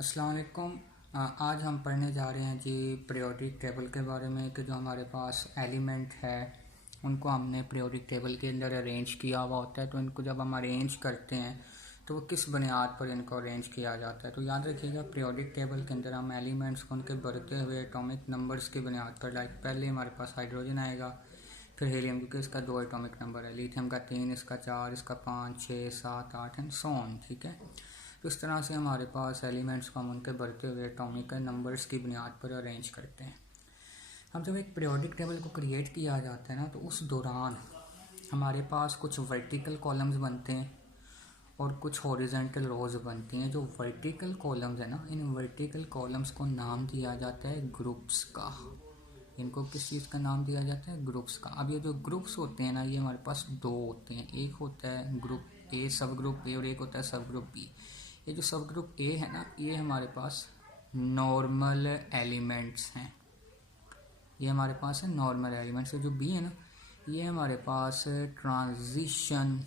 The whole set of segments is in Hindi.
अस्सलाम वालेकुम। आज हम पढ़ने जा रहे हैं जी पीरियोडिक टेबल के बारे में कि जो हमारे पास एलिमेंट है उनको हमने पीरियोडिक टेबल के अंदर अरेंज किया हुआ होता है। तो इनको जब हम अरेंज करते हैं तो वो किस बुनियाद पर इनको अरेंज किया जाता है। तो याद रखिएगा, पीरियोडिक टेबल के अंदर हम एलिमेंट्स को उनके बढ़ते हुए एटॉमिक नंबर्स की बुनियाद पर, लाइक पहले हमारे पास हाइड्रोजन आएगा, फिर हीलियम, क्योंकि इसका 2 एटॉमिक नंबर है, लिथियम का 3, इसका 4, इसका 5, 6, 7, 8 एंड सो ऑन। ठीक है, तो इस तरह से हमारे पास एलिमेंट्स को हम उनके बढ़ते हुए एटॉमिक नंबर्स की बुनियाद पर अरेंज करते हैं। हम जब एक पीरियोडिक टेबल को क्रिएट किया जाता है ना, तो उस दौरान हमारे पास कुछ वर्टिकल कॉलम्स बनते हैं और कुछ हॉरिजॉन्टल रोज बनती हैं। जो वर्टिकल कॉलम्स है ना, इन वर्टिकल कॉलम्स को नाम दिया जाता है ग्रुप्स का। इनको किस चीज़ का नाम दिया जाता है? ग्रुप्स का। अब ये जो ग्रुप्स होते हैं ना, ये हमारे पास दो होते हैं। एक होता है ग्रुप ए, सब ग्रुप ए, और एक होता है सब ग्रुप बी। ये जो सब ग्रुप ए है ना, ये हमारे पास नॉर्मल एलिमेंट्स हैं। ये हमारे पास है नॉर्मल एलिमेंट्स। जो बी है ना, ये हमारे पास ट्रांजिशन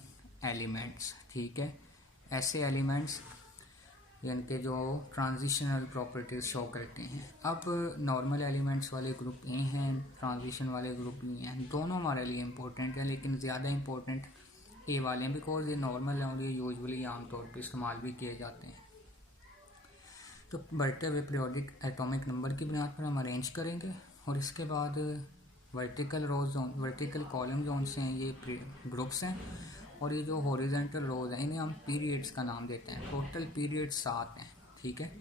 एलिमेंट्स। ठीक है, ऐसे एलिमेंट्स यानी कि जो ट्रांजिशनल प्रॉपर्टीज शो करते हैं। अब नॉर्मल एलिमेंट्स वाले ग्रुप ए हैं, ट्रांजिशन वाले ग्रुप बी हैं। दोनों हमारे लिए इंपॉर्टेंट हैं, लेकिन ज़्यादा इंपॉर्टेंट ए वाले हैं, बिकॉज ये नॉर्मल हैं और ये यूजुअली आमतौर पर इस्तेमाल भी किए जाते हैं। तो बढ़ते हुए पीरियोडिक एटॉमिक नंबर की बुनियाद पर हम अरेंज करेंगे, और इसके बाद वर्टिकल रोज जोन, वर्टिकल कॉलम जोन से हैं, ये ग्रुप्स हैं, और ये जो हॉरिजॉन्टल रोज हैं इन्हें हम पीरियड्स का नाम देते हैं। टोटल पीरियड 7 हैं। ठीक है,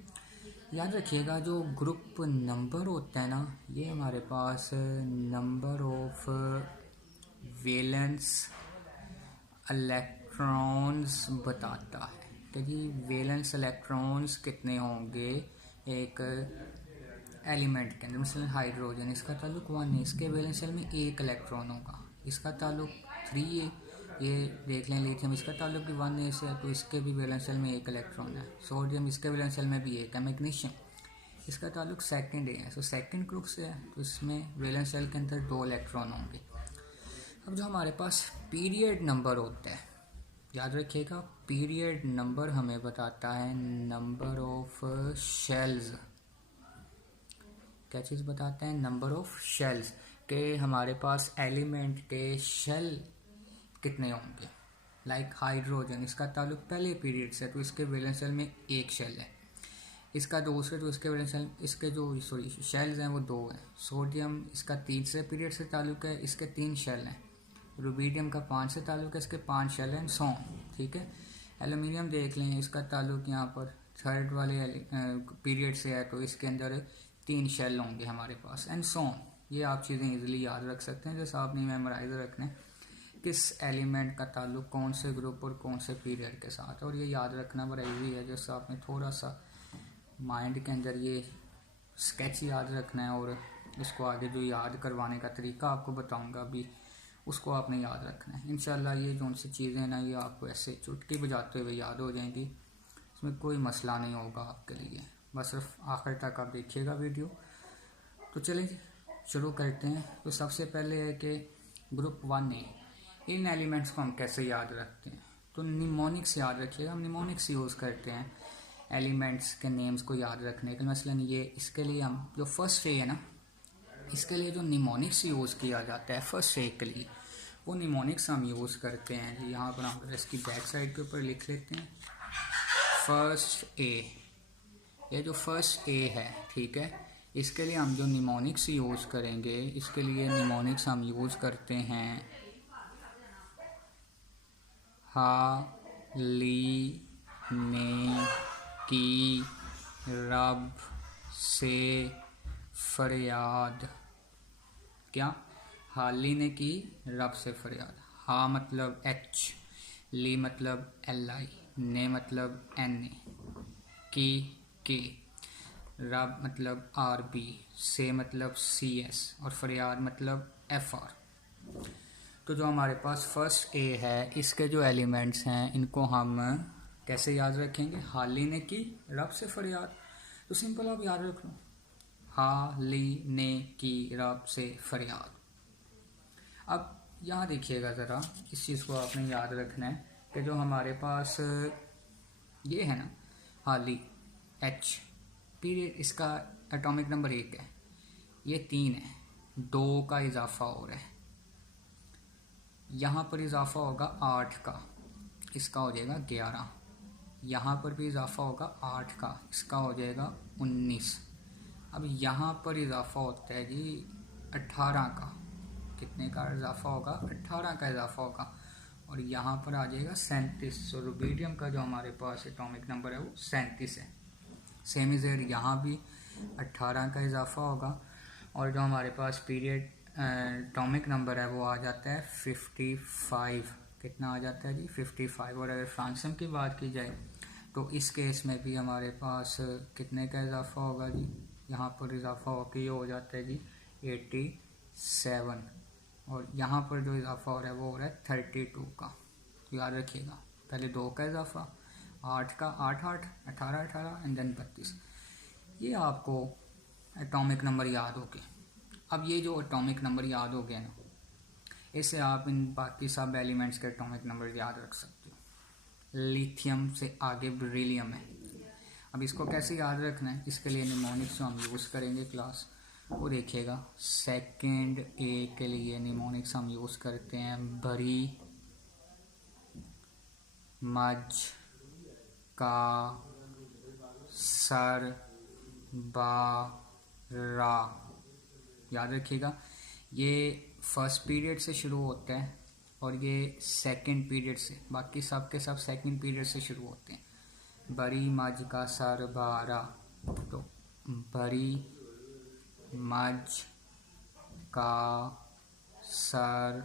याद रखिएगा, जो ग्रुप नंबर होता है ना, ये हमारे पास नंबर ऑफ वैलेंस इलेक्ट्रॉन्स बताता है कि जी वैलेंस इलेक्ट्रॉन्स कितने होंगे एक एलिमेंट के अंदर। मिसाल हाइड्रोजन, इसका ताल्लुक 1 है, इसके वैलेंस शेल में 1 इलेक्ट्रॉन होगा। इसका ताल्लुक 3 है, ये देख लें। लिथियम, इसका ताल्लुक भी 1 से है, तो इसके भी वैलेंस शेल में 1 इलेक्ट्रॉन है। सोडियम, इसके वैलेंस शेल में भी 1 है। मैग्नीशियम, इसका ताल्लुक 2nd है, तो 2nd ग्रुप से है, तो इसमें वैलेंस शेल के अंदर 2 इलेक्ट्रॉन होंगे। अब जो हमारे पास पीरियड नंबर होता है, याद रखिएगा, पीरियड नंबर हमें बताता है नंबर ऑफ शेल्स। क्या चीज़ बताता है? नंबर ऑफ शेल्स, के हमारे पास एलिमेंट के शेल कितने होंगे। लाइक हाइड्रोजन, इसका ताल्लुक पहले पीरियड से, तो इसके वैलेंस शेल में 1 शेल है। इसका 2 से, तो इसके वैलेंस शेल, इसके जो शेल्स हैं वो 2 हैं। सोडियम, इसका 3 से पीरियड से ताल्लुक है, इसके 3 शेल हैं। रुबीडियम का 5 से ताल्लुक है, इसके 5 शेल हैं, सो। ठीक है, एल्यूमिनियम देख लें, इसका ताल्लुक यहाँ पर 3rd वाले पीरियड से है, तो इसके अंदर 3 शेल होंगे हमारे पास, एंड सो। ये आप चीज़ें इजीली याद रख सकते हैं, जैसे आपने मेमोराइज रखने किस एलिमेंट का ताल्लुक कौन से ग्रुप और कौन से पीरियड के साथ। और ये याद रखना बड़ा इजी है, जैसे आपने थोड़ा सा माइंड के अंदर ये स्केच याद रखना है, और इसको आगे जो याद करवाने का तरीका आपको बताऊंगा अभी, उसको आपने याद रखना है। इंशाल्लाह ये जो सी चीज़ें हैं ना, ये आपको ऐसे चुटकी बजाते हुए याद हो जाएंगी। इसमें कोई मसला नहीं होगा आपके लिए, बस सिर्फ आखिर तक आप देखिएगा वीडियो। तो चलिए शुरू करते हैं। तो सबसे पहले है कि ग्रुप 1 है, इन एलिमेंट्स को हम कैसे याद रखते हैं? तो निमोनिक्स याद रखिएगा, हम निमोनिक्स यूज़ करते हैं एलिमेंट्स के नेम्स को याद रखने के। मसलन ये, इसके लिए हम जो फर्स्ट रे है ना, इसके लिए जो निमोनिक्स यूज़ किया जाता है फर्स्ट रे के लिए, वो निमोनिक्स हम यूज़ करते हैं। यहाँ पर हम इसकी बैक साइड के ऊपर लिख लेते हैं फर्स्ट ए। ये जो फर्स्ट ए है, ठीक है, इसके लिए हम जो निमोनिक्स यूज़ करेंगे, इसके लिए निमोनिक्स हम यूज़ करते हैं हा, ली, ने, की, रब, से, फरियाद। क्या? हाली ने की, रब से फरियाद। हा मतलब H, ली मतलब LI, ने मतलब NA, की के, रब मतलब RB, से मतलब CS, और फरियाद मतलब FR। तो जो हमारे पास फर्स्ट ए है, इसके जो एलिमेंट्स हैं इनको हम कैसे याद रखेंगे? हाली ने की, रब से फरियाद। तो सिंपल आप याद रख लो, हा, ली, ने, की, रब से फरियाद। अब यहाँ देखिएगा ज़रा, इस चीज़ को आपने याद रखना है कि जो हमारे पास ये है ना, हाली, H पीरियड, इसका एटॉमिक नंबर 1 है, ये 3 है, 2 का इजाफा हो रहा है, यहाँ पर इजाफा होगा 8 का, इसका हो जाएगा 11, यहाँ पर भी इजाफा होगा 8 का, इसका हो जाएगा 19। अब यहाँ पर इजाफा होता है जी 18 का, कितने का इजाफा होगा, 18 का इजाफा होगा, और यहाँ पर आ जाएगा 37। तो रुबीडियम का जो हमारे पास एटॉमिक नंबर है वो 37 है। सेम इज एड, यहाँ भी 18 का इजाफा होगा, और जो हमारे पास पीरियड एटॉमिक नंबर है वो आ जाता है 55। कितना आ जाता है जी, 55। और अगर फ्रांसियम की बात की जाए तो इस केस में भी हमारे पास कितने का इजाफा होगा जी, यहाँ पर इजाफा होकर ये हो जाता है जी 87, और यहाँ पर जो इजाफा हो रहा है वो हो रहा है 32 का। याद रखिएगा, पहले 2 का इजाफा, 8 का, 8 8 18 18 एंड देन 32। ये आपको एटॉमिक नंबर याद हो गए। अब ये जो एटॉमिक नंबर याद हो गया ना, इससे आप इन बाकी सब एलिमेंट्स के एटॉमिक नंबर याद रख सकते हो। लिथियम से आगे बेरिलियम है। अब इसको कैसे याद रखना है, इसके लिए निमोनिक्स जो हम यूज़ करेंगे क्लास, वो देखिएगा। सेकंड ए के लिए निमोनिक्स हम यूज़ करते हैं बरी, मज, का, सर, बा, रा। याद रखिएगा, ये फर्स्ट पीरियड से शुरू होता है और ये सेकंड पीरियड से, बाकी सब के सब सेकंड पीरियड से शुरू होते हैं। बरी, मज, का, सर, बा, रा। तो बरी, मज, का, सर,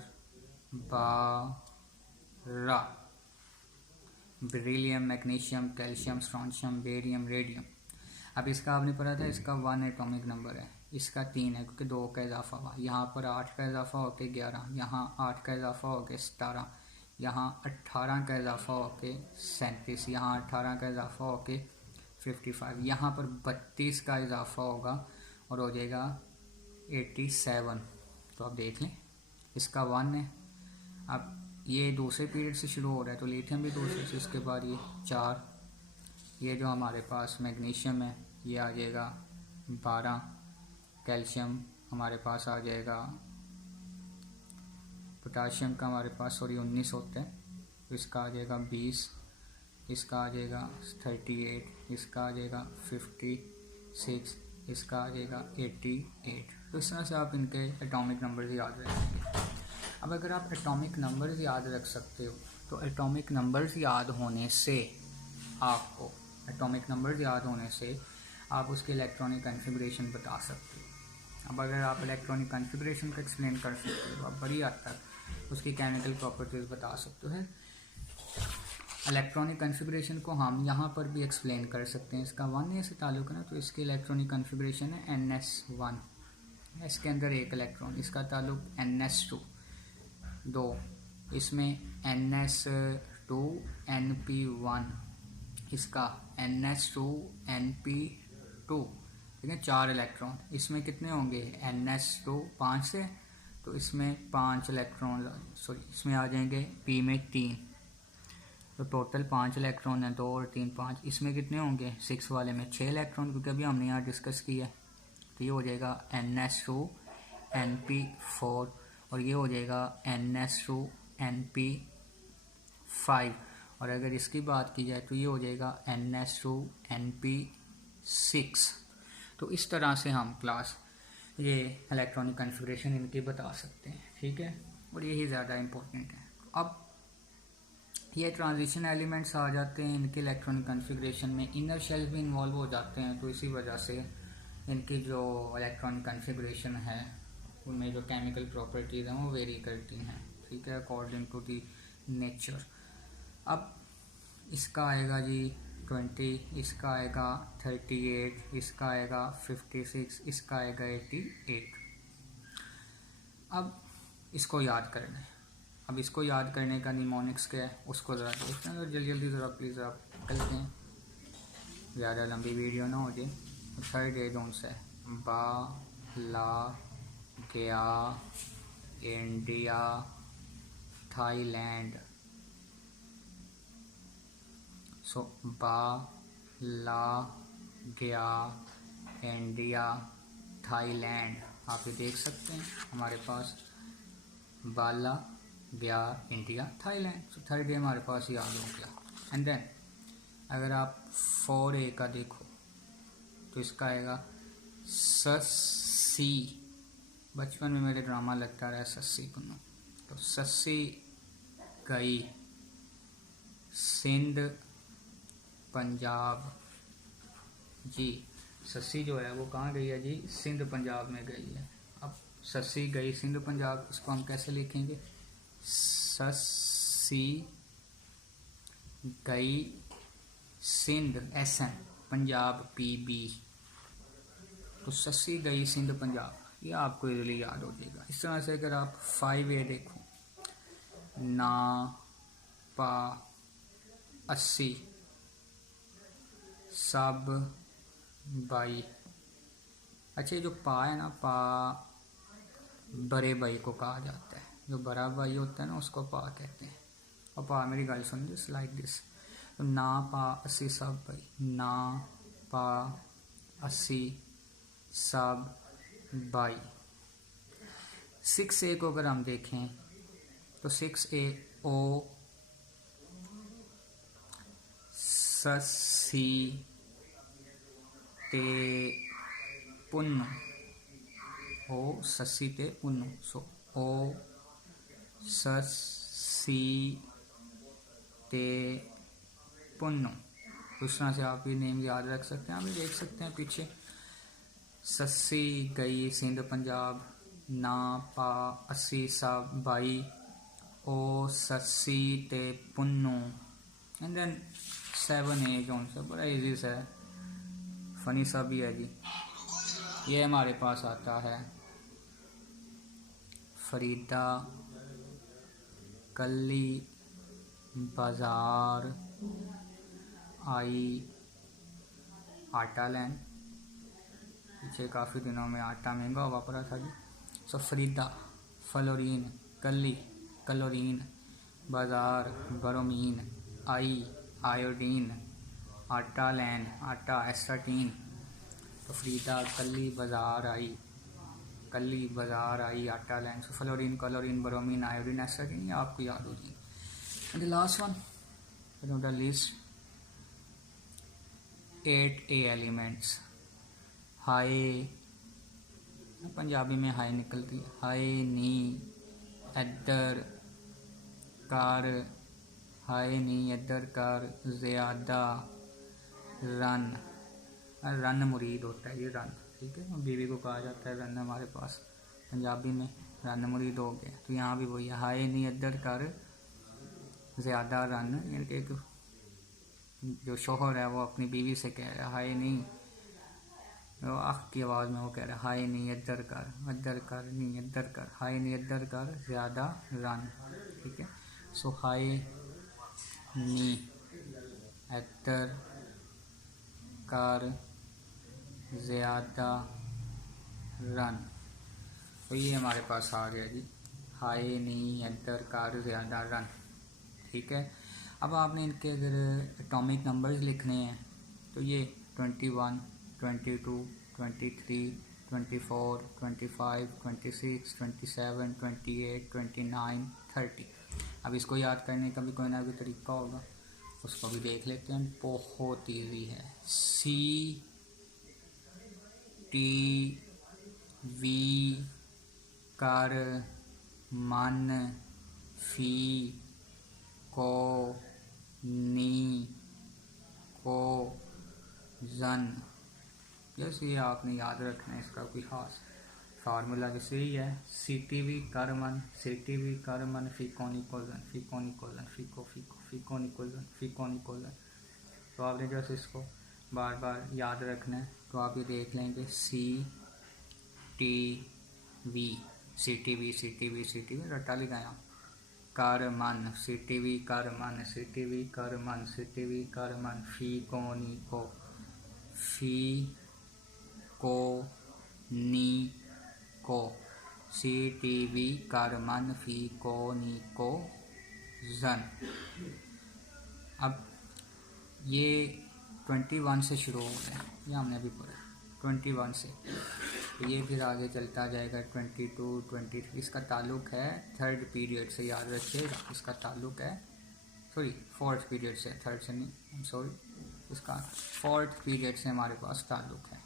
बा, रा। Beryllium, magnesium, calcium, strontium, barium, radium. अब इसका आपने पढ़ा था, इसका 1 एटॉमिक नंबर है, इसका 3 है क्योंकि 2 का इजाफा हुआ। यहाँ पर 8 का इजाफा होकर 11, यहाँ 8 का इजाफा होकर 17, यहाँ 18 का इजाफा होकर 37, यहाँ 18 का इजाफा होकर 55, यहाँ पर 32 का इजाफा होगा और हो जाएगा 87। तो आप देख लें, इसका 1 है। अब ये दूसरे पीरियड से शुरू हो रहा है तो लिथियम भी दूसरे से, इसके बाद ये 4, ये जो हमारे पास मैग्नीशियम है ये आ जाएगा 12, कैल्शियम हमारे पास आ जाएगा, पोटाशियम का हमारे पास 19 होता है, तो इसका आ जाएगा 20, इसका आ जाएगा 38, इसका आ जाएगा 56, इसका आ जाएगा 88। तो इस तरह से आप इनके एटॉमिक नंबर्स याद रखेंगे। अब अगर आप एटॉमिक नंबर्स याद रख सकते हो तो एटॉमिक नंबर्स याद होने से आपको, एटॉमिक नंबर्स याद होने से आप उसके इलेक्ट्रॉनिक कॉन्फ़िगरेशन बता सकते हो। अब अगर आप इलेक्ट्रॉनिक कॉन्फ़िगरेशन को एक्सप्लेन कर सकते हो, आप बड़ी हद तक उसकी केमिकल प्रॉपर्टीज़ बता सकते हो। इलेक्ट्रॉनिक कॉन्फ़िगरेशन को हम यहाँ पर भी एक्सप्लेन कर सकते हैं। इसका 1A से ताल्लुक़ है ना, तो इसकी इलेक्ट्रॉनिक कॉन्फ़िगरेशन है NS1, इसके अंदर एक इलेक्ट्रॉन, इसका ताल्लुक़ NS2 2, इसमें NS2 NP1, इसका NS2 NP2, ठीक है, 4 इलेक्ट्रॉन। इसमें कितने होंगे, NS2 5 से, तो इसमें 5 इलेक्ट्रॉन, सॉरी इसमें आ जाएंगे P में 3, तो टोटल 5 इलेक्ट्रॉन है, 2 और 3 5। इसमें कितने होंगे, 6 वाले में 6 इलेक्ट्रॉन, क्योंकि अभी हमने यहाँ डिस्कस किया है। तो ये हो जाएगा NS2 NP4 और ये हो जाएगा NS2 NP5, और अगर इसकी बात की जाए तो ये हो जाएगा NS2 NP6। तो इस तरह से हम क्लास ये इलेक्ट्रॉनिक कॉन्फ़िगरेशन इनकी बता सकते हैं, ठीक है, और यही ज़्यादा इम्पोर्टेंट है। अब ये ट्रांजिशन एलिमेंट्स आ जाते हैं इनके इलेक्ट्रॉनिक कॉन्फ़िगरेशन में, इनर शेल भी इन्वॉल्व हो जाते हैं, तो इसी वजह से इनकी जो इलेक्ट्रॉनिक कॉन्फ़िगरेशन है उनमें जो केमिकल प्रॉपर्टीज़ हैं वो वेरी करती हैं, ठीक है, अकॉर्डिंग टू दी नेचर। अब इसका आएगा जी 20, इसका आएगा 38, इसका आएगा 56, इसका आएगा 88। अब इसको याद करना है। अब इसको याद करने का निमोनिक्स क्या है उसको ज़रा देखते हैं, जल्दी जल्दी ज़रा प्लीज़ आप करते हैं, ज़्यादा लंबी वीडियो ना हो जाए। थर्ड ए जोन से बा, ला, गया, इंडिया, थाईलैंड। सो बा, ला, गया, इंडिया, थाईलैंड। आप ये देख सकते हैं हमारे पास बाला, गया, इंडिया, थाईलैंड। तो थर्ड डे हमारे पास याद हो गया। एंड देन अगर आप 4A का देखो तो इसका आएगा सस्सी। बचपन में मेरे ड्रामा लगता रहा सस्सी पुन्नू। तो सस्सी गई सिंध पंजाब जी। सस्सी जो है वो कहाँ गई है जी? सिंध पंजाब में गई है। अब सस्सी गई सिंध पंजाब, इसको हम कैसे लिखेंगे? सस्सी गई सिंध SN, पंजाब PB। तो सस्सी गई सिंध पंजाब, ये आपको इजीली याद हो जाएगा। इस तरह से अगर आप 5A देखो, ना पा 80 सब बाई। अच्छा, ये जो पा है ना, पा बड़े भाई को कहा जाता है। जो बड़ा भाई होता है ना उसको पा कहते हैं। और पा मेरी गल सुन दिस लाइक दिस। तो ना पा 80 सब भाई, ना पा 80 सब बाई। 6A को अगर हम देखें तो 6A ओ सस्सी ते पुन्नु, ओ सस्सी ते पुन्नु। सो ओ सस्सी ते पुन्नु। उस तरह से आप ये नेम याद रख सकते हैं। आप ये देख सकते हैं पीछे, सस्सी गई सिंध पंजाब, ना पा 80 सब बाई, ओ सस्सी ते पुन्नु। एंड देन 7A जो उनसे बड़ा इजी सा है, फनी सा भी है जी। ये हमारे पास आता है फरीदा कल्ली बाजार आई आटा लैन। पीछे काफ़ी दिनों में आटा महंगा हुआ पड़ा था जी। सो फरीदा फ्लोरीन, कल्ली क्लोरीन, बाजार ब्रोमीन, आई आयोडीन, आटा लैन आटा एस्टाटीन। तो फरीदा कल्ली बाजार आई, कल्ली बाजार आई आटा लैन। So fluorine chlorine bromine iodine astatine, ये आपको याद हो जाएगी। And the last one from the list, 8A elements. हाय, पंजाबी में हाय निकलती है। हाय नी इधर कर, हाय नी इधर कर, ज़्यादा रन। रन मुरीद होता है ये रन, ठीक है। बीवी को कहा जाता है रन, हमारे पास पंजाबी में रन मुरीद हो गया। तो यहाँ भी वही है, हाय नी इधर कर ज़्यादा रन। यानी कि एक जो शोहर है वो अपनी बीवी से कह रहा है हाय नहीं, वो आँख की आवाज़ में वो कह रहा है हाय नहीं इधर कर नहीं इधर कर, हाय नहीं इधर कर ज़्यादा रन, ठीक है। सो हाय नी इधर कर ज़्यादा रन। तो ये हमारे पास आ गया जी, हाय नी इधर कर ज़्यादा रन, ठीक है। अब आपने इनके अगर एटॉमिक नंबर्स लिखने हैं तो ये 21, 22, 23, 24, 25, 26, 27, 28, 29, 30। अब इसको याद करने का भी कोई ना कोई तरीका होगा, उसको भी देख लेते हैं। बहुत ईजी है। CTV कर मन फी को नी को जन। जैसे ये आपने याद रखना है, इसका कोई खास फार्मूला जैसे ही है। CTV कर मन, CTV कर मन फीकोनी कोलन, फीकोनी कोलन, फीको फीको फीकोनी कोलन, फीकोनी कोलन। तो आपने जैसे इसको बार बार याद रखना है, तो आप ये देख लेंगे CTV रट्टा लिखाया कर मन, CTV कर मन, CTV कर मन, CTV कर मन, फी कोनी को, फी को नी को, CTV कर मन फी को नी को जन। अब ये 21 से शुरू हो गया, ये हमने अभी पढ़ा 21 से, ये फिर आगे चलता जाएगा 22, 23। इसका ताल्लुक़ है थर्ड पीरियड से, याद रखिएगा इसका ताल्लुक़ है, सॉरी फोर्थ पीरियड से, थर्ड से नहीं, सॉरी, इसका फोर्थ पीरियड से हमारे पास ताल्लुक़ है।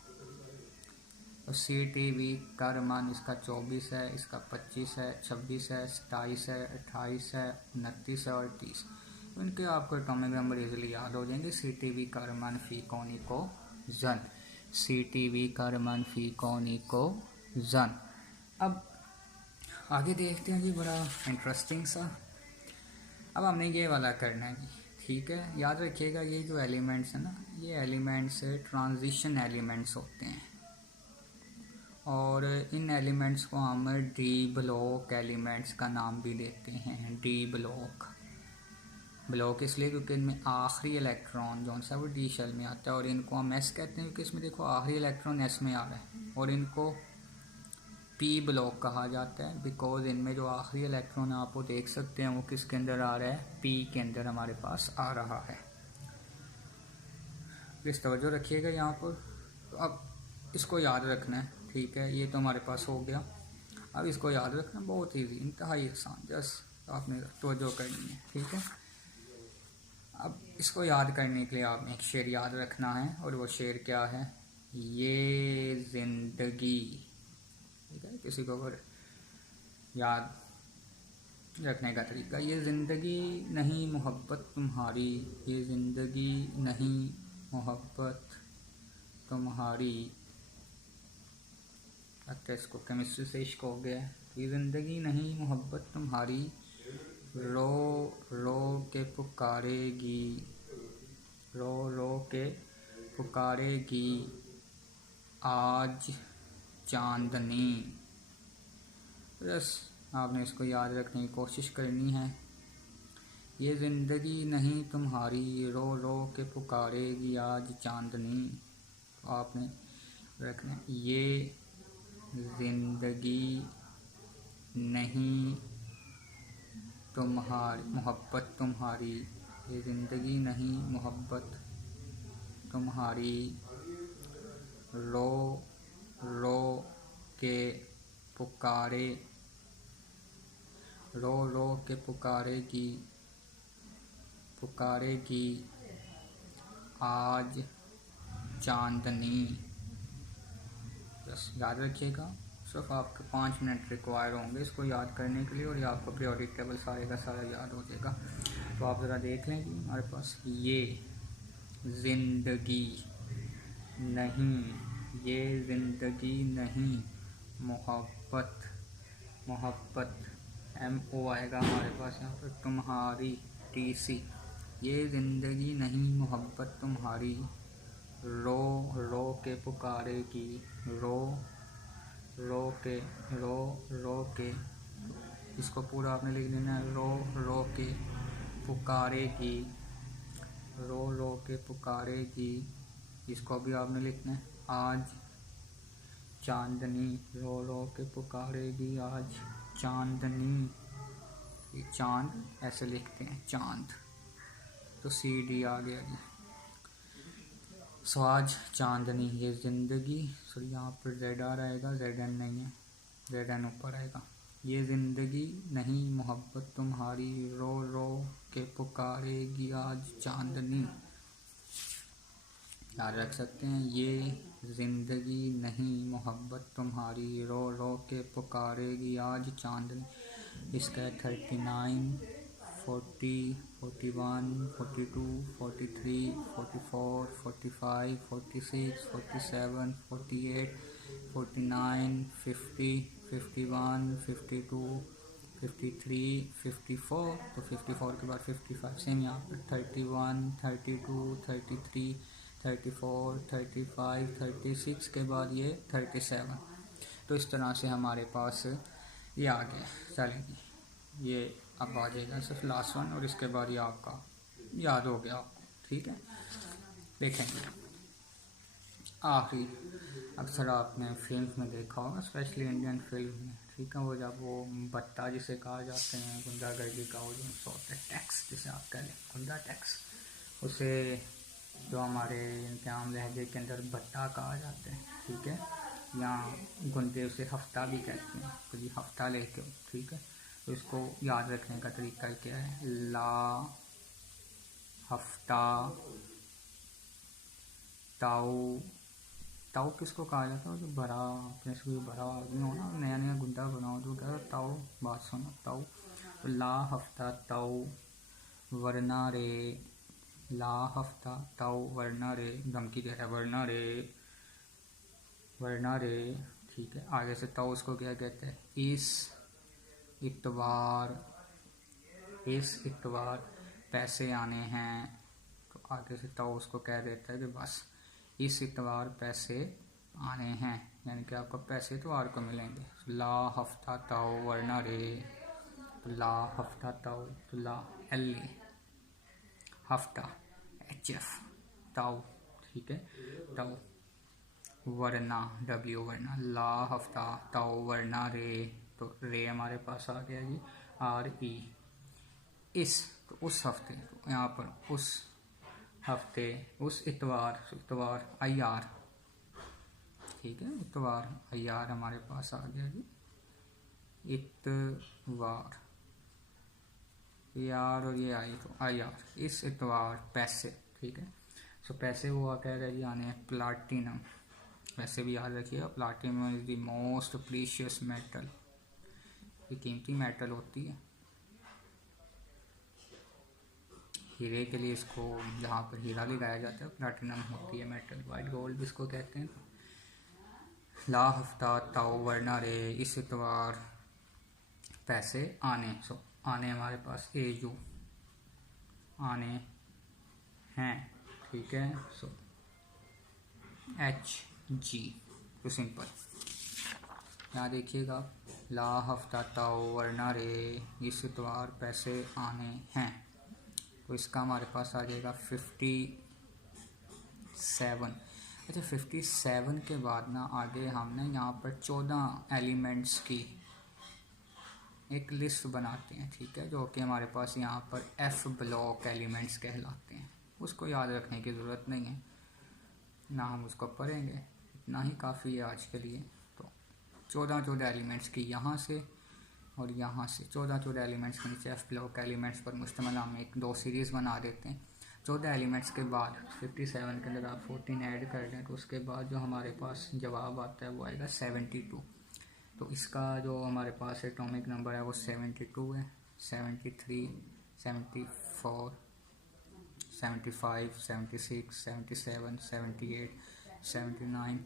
और CTV का रमान इसका 24 है, इसका 25 है, 26 है, 27 है, 28 है, 29 है और 30। तो इनके आपको एटॉमिक नंबर इजीली याद हो जाएंगे। CTV का रमान फी कौनिको जन, CTV का रमान फी कौनिको जन। अब आगे देखते हैं जी, बड़ा इंटरेस्टिंग सा। अब हमने ये वाला करना है जी, ठीक है। याद रखिएगा ये जो एलिमेंट्स हैं ना, ये एलिमेंट्स ट्रांजिशन एलिमेंट्स होते हैं, और इन एलिमेंट्स को हम डी ब्लॉक एलिमेंट्स का नाम भी देते हैं। डी ब्लॉक, ब्लॉक इसलिए क्योंकि इनमें आखिरी इलेक्ट्रॉन जो सा वो डी शेल में आता है, और इनको हम एस कहते हैं क्योंकि इसमें देखो आखिरी इलेक्ट्रॉन एस में आ रहा है, और इनको पी ब्लॉक कहा जाता है बिकॉज इनमें जो आखिरी इलेक्ट्रॉन आपको देख सकते हैं वो किसके अंदर आ रहा है, पी के अंदर हमारे पास आ रहा है। प्लीज़ तवज्जो रखिएगा यहाँ पर। तो अब इसको याद रखना है, ठीक है। ये तो हमारे पास हो गया। अब इसको याद रखना बहुत ईजी, इंतहाई आसान, जस्ट आपने तवज्जो करनी है, ठीक है। अब इसको याद करने के लिए आपने एक शेर याद रखना है, और वो शेर क्या है, ये जिंदगी, ठीक है। किसी को अगर याद रखने का तरीका, ये ज़िंदगी नहीं मोहब्बत तुम्हारी, ये ज़िंदगी नहीं मोहब्बत तुम्हारी। लगता है इसको केमिस्ट्री से इश्क हो गया है। ये ज़िंदगी नहीं मोहब्बत तुम्हारी, रो रो के पुकारेगी, रो रो के पुकारेगी आज चांदनी। बस आपने इसको याद रखने की कोशिश करनी है। ये ज़िंदगी नहीं तुम्हारी, रो रो के पुकारेगी आज चांदनी। तो आपने रखना, ये ज़िंदगी नहीं तुम्हारी मोहब्बत तुम्हारी, ये ज़िंदगी नहीं मोहब्बत तुम्हारी, रो रो के पुकारे, रो रो के पुकारेगी, पुकारेगी आज चांदनी। बस याद रखिएगा, सिर्फ आपके 5 मिनट रिक्वायर होंगे इसको याद करने के लिए, और ये आपको पीरियोडिक टेबल सारे का सारा याद हो जाएगा। तो आप ज़रा देख लें कि हमारे पास ये ज़िंदगी नहीं, ये ज़िंदगी नहीं मोहब्बत, मोहब्बत MO आएगा हमारे पास यहाँ पर, तुम्हारी TC, ये ज़िंदगी नहीं मोहब्बत तुम्हारी, रो रो के पुकारेगी, रो रो के, रो रो के, इसको पूरा आपने लिख देना है, रो रो के पुकारेगी, रो रो के पुकारेगी, इसको भी आपने लिखना है आज चांदनी, रो रो के पुकारेगी आज चांदनी। ये चांद ऐसे लिखते हैं, चांद, तो CD आ गया जी। सो आज चांदनी, ये ज़िंदगी, सो यहाँ पर ZR आएगा, ZN नहीं है, ZN ऊपर आएगा। ये ज़िंदगी नहीं मोहब्बत तुम्हारी, रो रो के पुकारेगी आज चांदनी। याद रख सकते हैं, ये ज़िंदगी नहीं मोहब्बत तुम्हारी, रो रो के पुकारेगी आज चांदनी। इसका 39, 40, 41, 42, 43, 44, 45, 46, 47, 48, 49, 50, 51, 52, 53, 54, तो 54 के बाद 55 सेम यहाँ पर 31, 32, 33, 34, 35, 36 के बाद ये 37। तो इस तरह से हमारे पास ये आ गया। चलेगी, ये अब आ जाएगा सिर्फ लास्ट वन, और इसके बाद ये आपका याद हो गया आपको, ठीक है। देखेंगे आखिरी, अक्सर आपने फिल्म में देखा होगा, स्पेशली इंडियन फिल्म में, ठीक है, वो जब वो बट्टा जिसे कहा जाते हैं, गुंडागर्दी का वो जो होता है, टैक्स जिसे आप कह लें, गुंडा टैक्स, उसे जो हमारे इनके आम लहजे के अंदर भट्टा कहा जाता है, ठीक है। यहाँ गुंदे उसे हफ्ता भी कहते हैं, तो ये हफ्ता लेके, ठीक है। तो इसको याद रखने का तरीका क्या है, ला, हफ्ता, ताऊ। ताऊ किसको कहा जाता है, जो बड़ा अपने से कोई बड़ा आदमी हो ना, नया नया गुंडा बनाओ तो क्या ताऊ, बात सुनो ताऊ। तो ला, हफ्ता, ताऊ, वरना रे, ला, हफ्ता, ताऊ, वरना रे, धमकी दे रहा है, वरना रे, वरना रे, ठीक है। आगे से ताऊ उसको क्या कहते हैं, इस इतवार, इस इतवार पैसे आने हैं। तो आगे से ताऊ उसको कह देता है कि बस इस इतवार पैसे आने हैं, यानी कि आपको पैसे इतवार को मिलेंगे। ला, हफ्ता, ताऊ, वरना रे, तो ला, हफ्ता, ताऊ, तो ला, एल, हफ्ता, HF, ताऊ, ठीक है, ताऊ, वरना, W, वरना, ला, हफ्ता, ताऊ, वरना रे, तो रे हमारे पास आ गया जी, RE, इस, तो उस हफ्ते, तो यहाँ पर उस हफ्ते, उस इतवार, इतवार IR, ठीक है, इतवार IR हमारे पास आ गया जी, इतवार, यार और ये आई, तो IR, इस इतवार पैसे, ठीक है। सो पैसे वो कह रहे जी आने हैं प्लाटिनम। वैसे भी याद रखिएगा, platinum is the most precious metal, ये कीमती मेटल होती है। हीरे के लिए इसको, जहाँ पर हीरा लगाया जाता है प्लाटिनम होती है मेटल, वाइट गोल्ड भी इसको कहते हैं। ला, हफ्ता, ताऊ, वरना रे, इस इतवार पैसे आने। सो आने हमारे पास AU, आने हैं, ठीक है। सो HG, तो सिंपल यहाँ देखिएगा, ला, हफ्ता, ताऊ, वरना रे, इस इतवार पैसे आने हैं। तो इसका हमारे पास आ जाएगा 57। अच्छा, 57 के बाद ना आगे हमने यहाँ पर 14 एलिमेंट्स की एक लिस्ट बनाते हैं, ठीक है, जो कि हमारे पास यहाँ पर F ब्लॉक एलिमेंट्स कहलाते हैं। उसको याद रखने की ज़रूरत नहीं है, ना हम उसको पढ़ेंगे, इतना ही काफ़ी है आज के लिए। तो 14 एलिमेंट्स की यहाँ से और यहाँ से 14 एलिमेंट्स के नीचे F ब्लॉक एलिमेंट्स पर मुश्तमिल हम एक 2 सीरीज़ बना देते हैं। 14 एलिमेंट्स के बाद 57 के अंदर आप 14 ऐड कर दें, तो उसके बाद जो हमारे पास जवाब आता है वो आएगा 72। तो इसका जो हमारे पास एटॉमिक नंबर है वो 72 है, 73, 74, 75, 76, 77, 78, 79,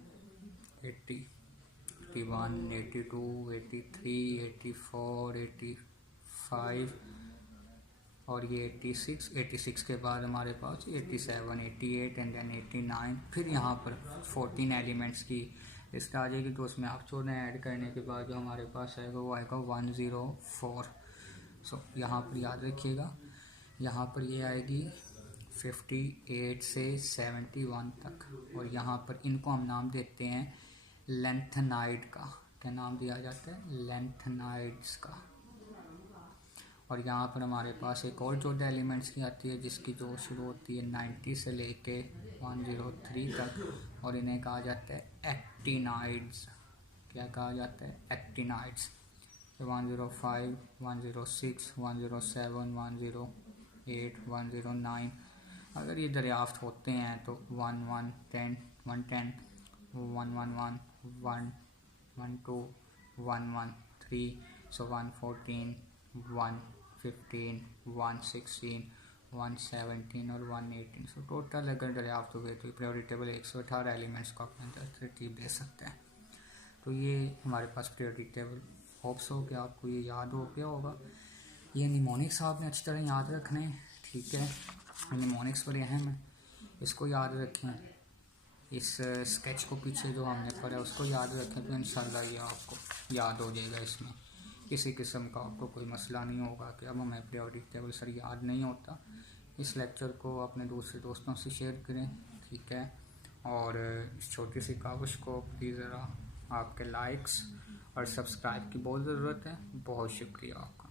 80, 81, 82, 83, 84, 85 और ये 86 के बाद हमारे पास 87, 88 एंड देन 89। फिर यहाँ पर 14 एलिमेंट्स की लिस्ट आ जाएगी, तो उसमें आप 14 ऐड करने के बाद जो हमारे पास आएगा वो आएगा 104। सो यहाँ पर याद रखिएगा, यहाँ पर ये आएगी 58 से 71 तक, और यहाँ पर इनको हम नाम देते हैं लेंथनाइड का। क्या नाम दिया जाता है, लेंथनाइड्स का। और यहाँ पर हमारे पास एक और 14 एलिमेंट्स की आती है, जिसकी जो शुरू होती है 90 से लेके 103 तक, और इन्हें कहा जाता है एक्टिनाइड्स। क्या कहा जाता है, एक्टिनाइड्स। 105, 106, 107, 108, 109 अगर ये दरियाफ्त होते हैं तो 110, 111, 112, 113, सो 114, 115, 116, 117 और 118। सो टोटल अगर दरियाफ्त हुए तो पीरियोडिक टेबल 118 एलिमेंट्स को अपने अंदर तरतीब दे सकते हैं। तो ये हमारे पास पीरियोडिक टेबल, होप्स हो कि आपको ये याद हो गया होगा। ये निमोनिक्स आपने अच्छी तरह याद रखने हैं, ठीक है। निमोनिक्स बड़े अहम है, इसको याद रखें। इस स्केच को पीछे जो हमने पढ़ा उसको याद रखें, तो इंशाल्लाह ये आपको याद हो जाएगा। इसमें किसी किस्म का आपको कोई मसला नहीं होगा कि अब हमें पीरियोडिक टेबल सर याद नहीं होता। इस लेक्चर को अपने दूसरे दोस्तों से शेयर करें, ठीक है। और इस छोटी सी काविश को प्लीज़ ज़रा आपके लाइक्स और सब्सक्राइब की बहुत ज़रूरत है। बहुत शुक्रिया आपका।